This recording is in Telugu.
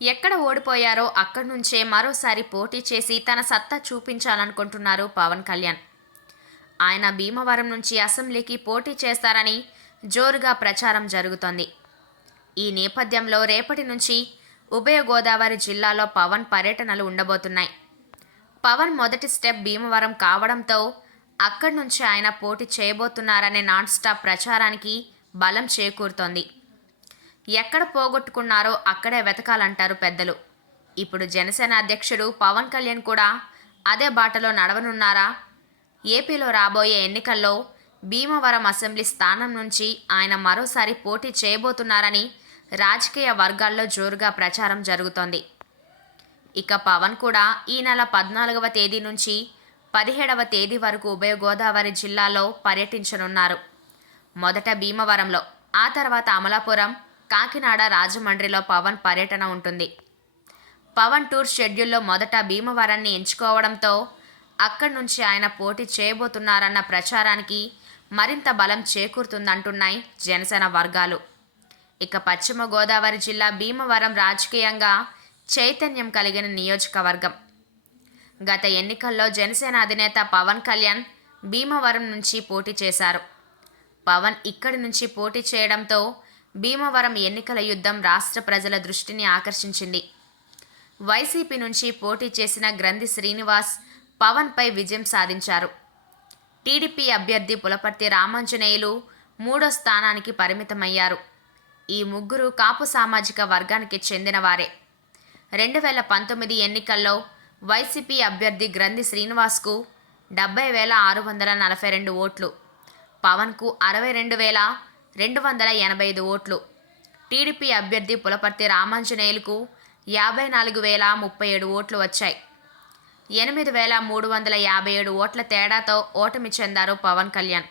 ఎక్కడ ఓడిపోయారో అక్కడి నుంచే మరోసారి పోటీ చేసి తన సత్తా చూపించాలనుకుంటున్నారు పవన్ కళ్యాణ్. ఆయన భీమవరం నుంచి అసెంబ్లీకి పోటీ చేస్తారని జోరుగా ప్రచారం జరుగుతోంది. ఈ నేపథ్యంలో రేపటి నుంచి ఉభయ గోదావరి జిల్లాలో పవన్ పర్యటనలు ఉండబోతున్నాయి. పవన్ మొదటి స్టెప్ భీమవరం కావడంతో అక్కడి నుంచి ఆయన పోటీ చేయబోతున్నారనే నాన్ స్టాప్ ప్రచారానికి బలం చేకూరుతోంది. ఎక్కడ పోగొట్టుకున్నారో అక్కడే వెతకాలంటారు పెద్దలు. ఇప్పుడు జనసేన అధ్యక్షుడు పవన్ కళ్యాణ్ కూడా అదే బాటలో నడవనున్నారా? ఏపీలో రాబోయే ఎన్నికల్లో భీమవరం అసెంబ్లీ స్థానం నుంచి ఆయన మరోసారి పోటీ చేయబోతున్నారని రాజకీయ వర్గాల్లో జోరుగా ప్రచారం జరుగుతోంది. ఇక పవన్ కూడా ఈ నెల 14వ తేదీ నుంచి 17వ తేదీ వరకు ఉభయ గోదావరి జిల్లాలో పర్యటించనున్నారు. మొదట భీమవరంలో, ఆ తర్వాత అమలాపురం, కాకినాడ, రాజమండ్రిలో పవన్ పర్యటన ఉంటుంది. పవన్ టూర్ షెడ్యూల్లో మొదట భీమవరాన్ని ఎంచుకోవడంతో అక్కడి నుంచి ఆయన పోటీ చేయబోతున్నారన్న ప్రచారానికి మరింత బలం చేకూరుతుందంటున్నాయి జనసేన వర్గాలు. ఇక పశ్చిమ గోదావరి జిల్లా భీమవరం రాజకీయంగా చైతన్యం కలిగిన నియోజకవర్గం. గత ఎన్నికల్లో జనసేన అధినేత పవన్ కళ్యాణ్ భీమవరం నుంచి పోటీ చేశారు. పవన్ ఇక్కడి నుంచి పోటీ చేయడంతో భీమవరం ఎన్నికల యుద్ధం రాష్ట్ర ప్రజల దృష్టిని ఆకర్షించింది. వైసీపీ నుంచి పోటీ చేసిన గ్రంథి శ్రీనివాస్ పవన్పై విజయం సాధించారు. టీడీపీ అభ్యర్థి పులపర్తి రామాంజనేయులు 3వ స్థానానికి పరిమితమయ్యారు. ఈ ముగ్గురు కాపు సామాజిక వర్గానికి చెందినవారే. 2019 ఎన్నికల్లో వైసీపీ అభ్యర్థి గ్రంథి శ్రీనివాస్కు 70,642 ఓట్లు, పవన్కు 62,285 ఓట్లు, టీడీపీ అభ్యర్థి పులపర్తి రామాంజనేయులకు 54,037 ఓట్లు వచ్చాయి. 8,357 ఓట్ల తేడాతో ఓటమి చెందారు పవన్ కళ్యాణ్.